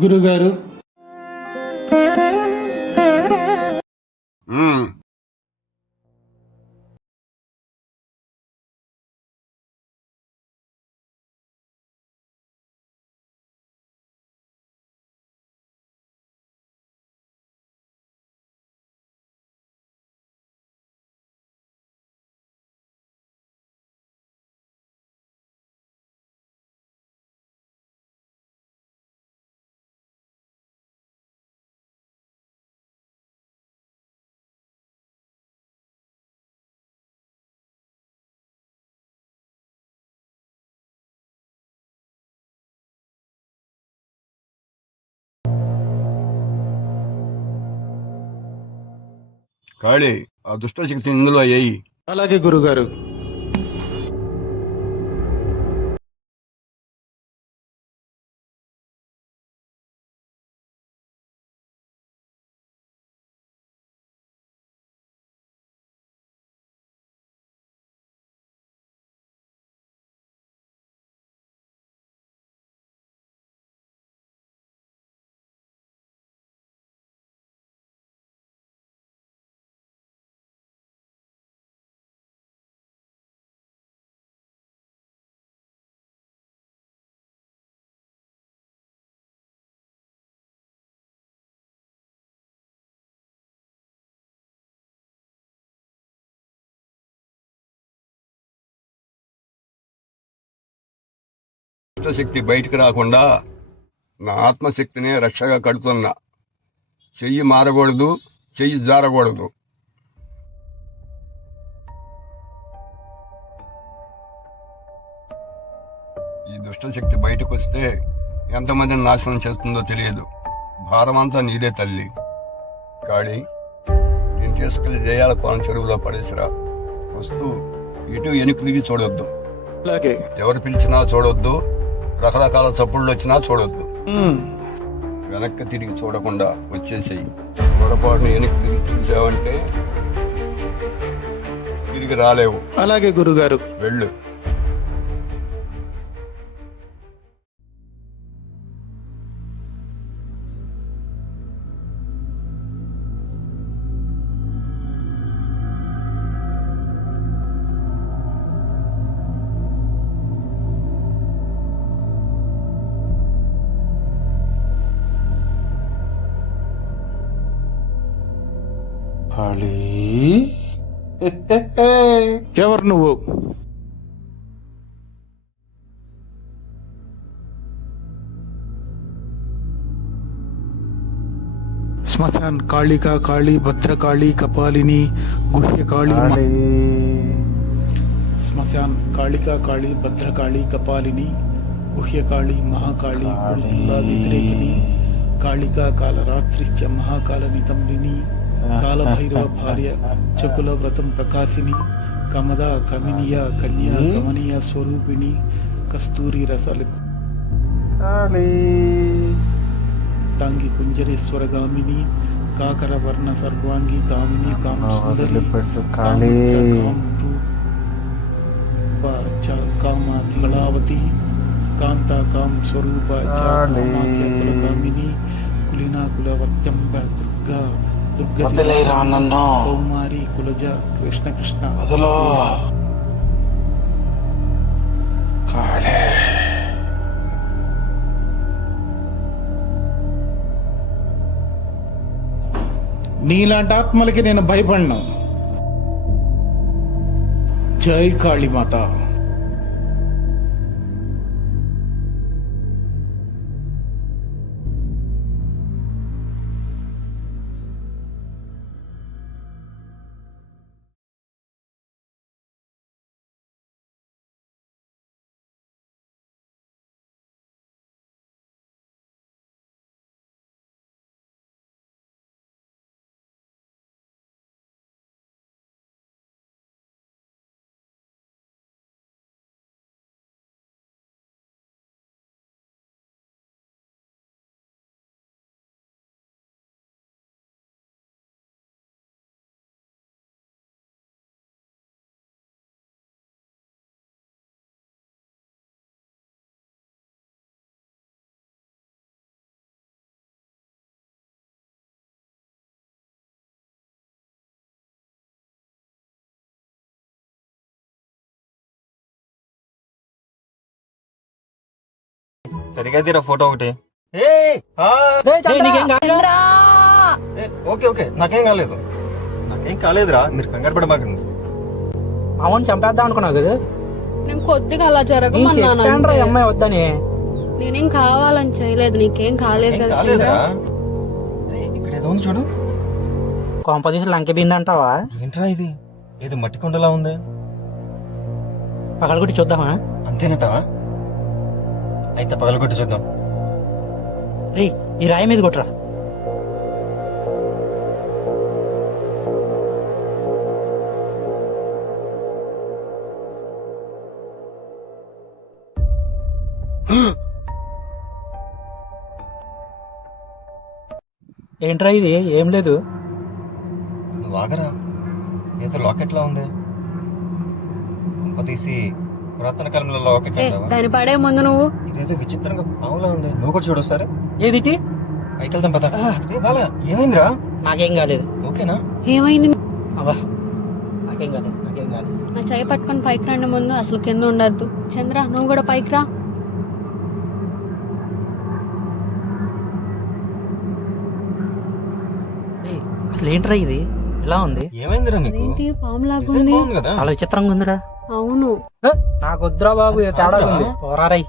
గురుగారు, కాళీ, ఆ దుష్టశక్తి ఇందులో అయ్యి. అలాగే గురుగారు. దుష్టశక్తి బయటికి రాకుండా నా ఆత్మశక్తినే రక్షగా కడుతున్నా. చెయ్యి మారకూడదు, చెయ్యి జారకూడదు. ఈ దుష్టశక్తి బయటకు వస్తే ఎంతమందిని నాశనం చేస్తుందో తెలియదు. భారమంతా నీదే తల్లి. కాళీ, నేను తీసుకెళ్లి జయాల కోన చెరువులో పడేసిరా. వస్తూ ఇటు వెనుక తిరిగి చూడొద్దు. అలాగే. ఎవరు పిలిచినా చూడొద్దు, రకరకాల చప్పుళ్ళు వచ్చినా చూడొద్దు. వెనక్కి తిరిగి చూడకుండా వచ్చేసేయి. పొరపాటును వెనక్కి తిరిగి చూసావంటే తిరిగి రాలేవు. అలాగే గురుగారు. వెళ్ళు. ఎవరు నువ్వు? శ్మశాన్ కాళికా కాళీ భద్రకాళీ కపాలిని గుహ్యకాళీ. శ్మశాన్ కాళికా కాళీ భద్రకాళీ కపాలిని గుహ్యకాళీ మహాకాళీ వ్యతిరేకిని కాళికా కాలరాత్రిశ్చ మహాకాల నితంబిని కాలభైరవ భార్య చకుల వ్రతం ప్రకాశిని కమద కమినీయ కన్యా కమనీయ స్వరూపిణి కస్తూరి రసలి టాంగి కుంజరేశ్వరగామిని కాకర వర్ణ సర్వాంగి కామిని కామసుందరి కామావతి కాంతా కామ స్వరూప కామిని కులినాకుల వత్యంబ దుర్గా కౌమారి కులజ కృష్ణ కృష్ణ. నీలాంటి ఆత్మలకి నేను భయపడను. జై కాళీమాత. సరిగా తీరా ఫోటో ఒకటి. ఓకే ఓకే, నాకేం కాలేదురా, మీరు కంగారు పడమాకండి. అవును చంపేద్దాం అనుకున్నావు కదా. నేను కొద్దిగా అలా జరగమన్నాను అంతే. అమ్మాయి వద్దని నేనేం కావాలని చేయలేదు, నీకేం కాలేదు కదా కాలేదురా. ఇక్కడ ఏదో ఉంది చూడు. కొంపదీసి లంక బింది అంటావా? ఏంట్రా ఇది, ఏదో మట్టి కొండలా ఉంది. పగలగొట్టి చూద్దామా? అంతేనటవా? అయితే పగలగొట్టి చూద్దాం. రేయ్ ఈ రాయి మీద కొట్టరా. ఏంట్రా ఇది? ఏం లేదు. నువ్వు ఆగరా, ఏదో లాకెట్ లా ఉంది. తీసి పురాతన కాలంలో లాకెట్ అంటావా? దాని పడే ముందు నువ్వు ఇదేదో విచిత్రంగా పావులా ఉంది. నువ్వు కూడా చూడు సరే. ఏదిటి? పైకి వెళ్దాం పద. బాలా ఏమైందిరా? నాకేం కాలేదు. ఓకేనా? ఏమైంది? అబ్బా నాకేం కాలేదు. నా చేయి పట్టుకొని పైకి రండి ముందు, అసలు కింద ఉండద్దు. చంద్ర నువ్వు కూడా పైకి రా. అసలు ఏంట్రా ఇది ఇలా ఉంది? ఏమైందిరా నీకు? ఏంటి పాములాగా డిజైన్ ఉంది? బాగుంది కదా. చాలా విచిత్రంగా ఉందిరా. అవును. నాకు వద్దురా బాబు, తేడా ఉంది. పోరారై.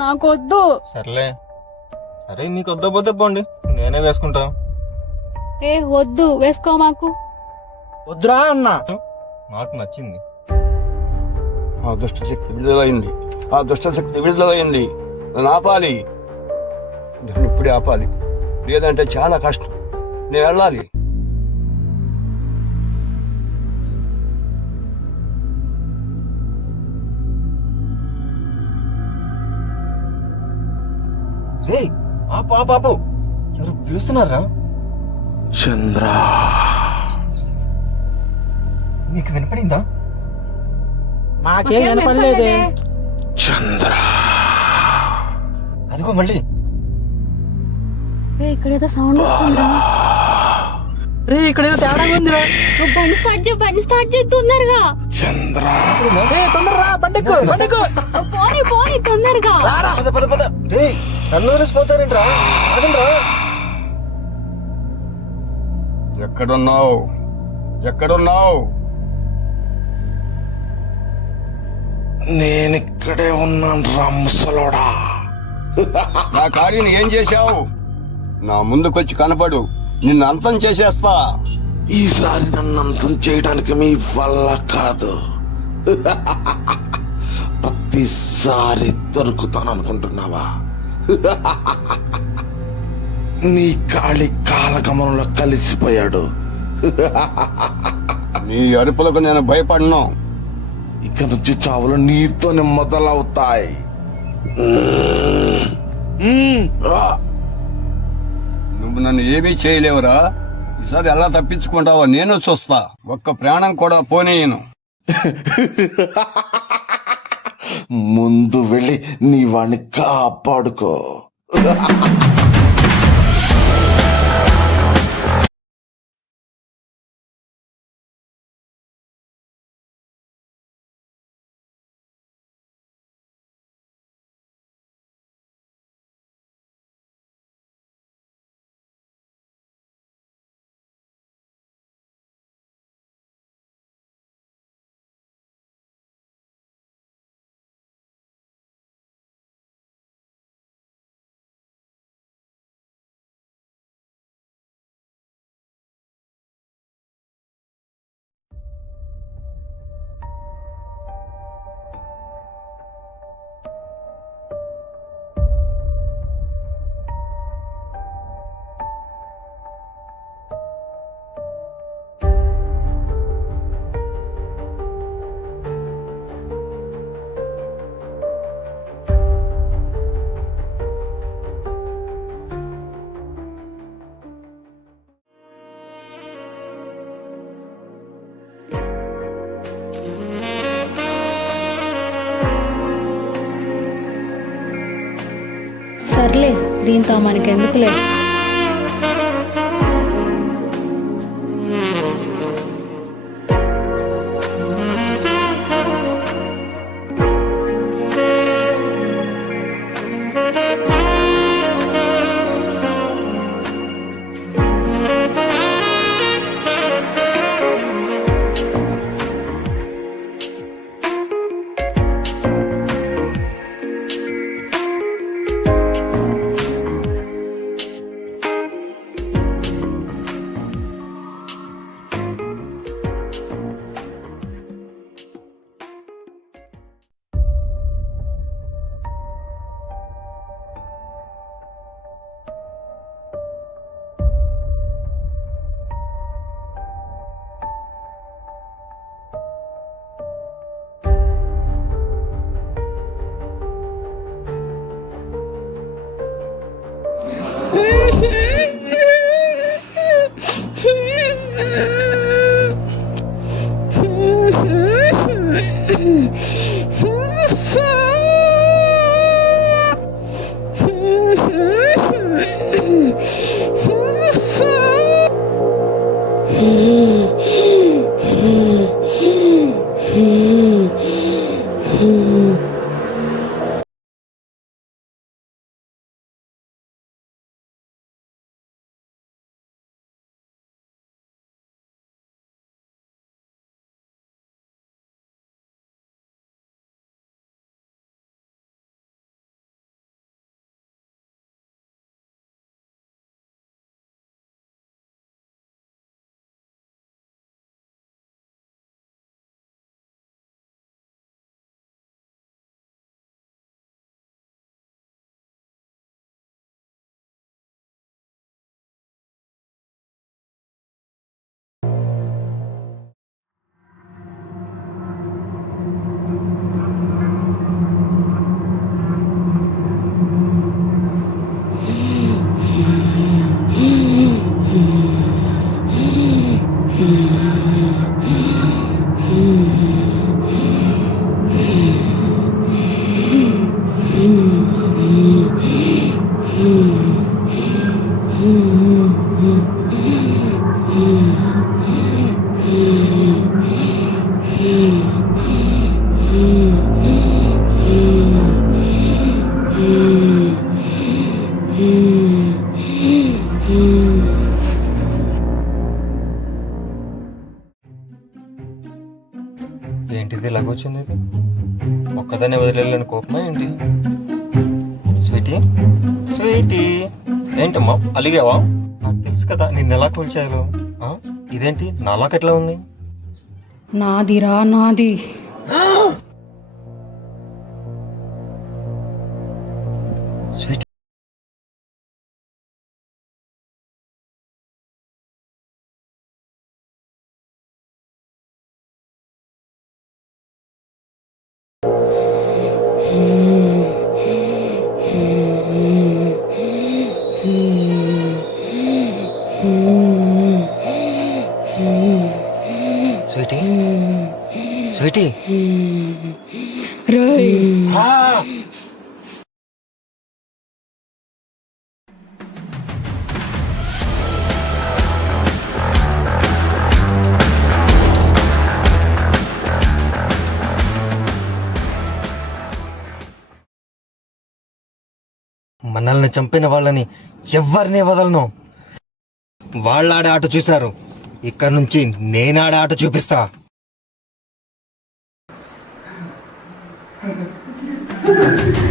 నాకొద్దు. సర్లే సరే, మీకు వద్ద పోతే పోండి, నేనే వేసుకుంటా. వద్దు, వేసుకో మాకు. వద్దురా అన్నా. నాకు నచ్చింది. ఆ దుష్టశక్తి విడుదలైంది. నన్ను ఆపాలి, దాన్ని ఇప్పుడే ఆపాలి, లేదంటే చాలా కష్టం. నేను వెళ్ళాలి. పాపు ఎవరు పిలుస్తున్నారా? చంద్ర, మీకు వినపడిందా? మాకేం వినపడలేదే. చంద్ర, అదిగో మళ్ళీ. ఇక్కడేదో సౌండ్ వస్తుందా? రే ఇక్కడ ఏదో తేడా ఉందిరా. నువ్వు బండి స్టార్ట్ చేస్తున్నారుగా. చంద్ర, తొందరరా, బండెక్కు. పోనీ తొందరగా. పద. రే నన్ను వదిలిసిపోతారేంట్రా? ఆగండ్రా. ఎక్కడున్నావు? నేనిక్కడే ఉన్నాను రా ముసలోడా. నా కార్యం ఏం చేశావు? నా ముందుకొచ్చి కనపడు, నిన్ను అంతం చేసేస్తా. ఈసారి నన్ను అంతం చేయడానికి మీ వల్ల కాదు. ప్రతిసారి దొరుకుతాననుకుంటున్నావా? నీ కాళి కాలగమనంలో కలిసిపోయాడు. నీ అరుపులకు నేను భయపడను. ఇక నుంచి చావులు నీతోనే మొదలవుతాయి. నువ్వు నన్ను ఏమీ చేయలేవురా. ఈసారి ఎలా తప్పించుకుంటావో నేను చూస్తా. ఒక్క ప్రాణం కూడా పోనీయను. ముందు వెళ్ళి నీ వాణ్ణి కాపాడుకో. సర్లే, దీంతో మనకెందుకులే. ఏంటిది ఇలాగొచ్చింది? ఇది ఒక్కదాన్ని వదిలేళ్ళని కోపమా ఏంటి? స్వీటీ, స్వీటీ, ఏంటమ్మా అలిగావా? నాకు తెలుసు కదా నిన్ను ఎలా కూల్చారు. ఇదేంటి నాలాకెట్లా ఉంది? నాదిరా నాది. స్వీటీ, స్వీటీ, స్వీటీ, ఆ! మనల్ని చంపిన వాళ్ళని ఎవరిని వదలను. వాళ్ళాడే ఆట చూశారు, ఇక్కడ నుంచి నేనాడే ఆట చూపిస్తా. Ha ha ha.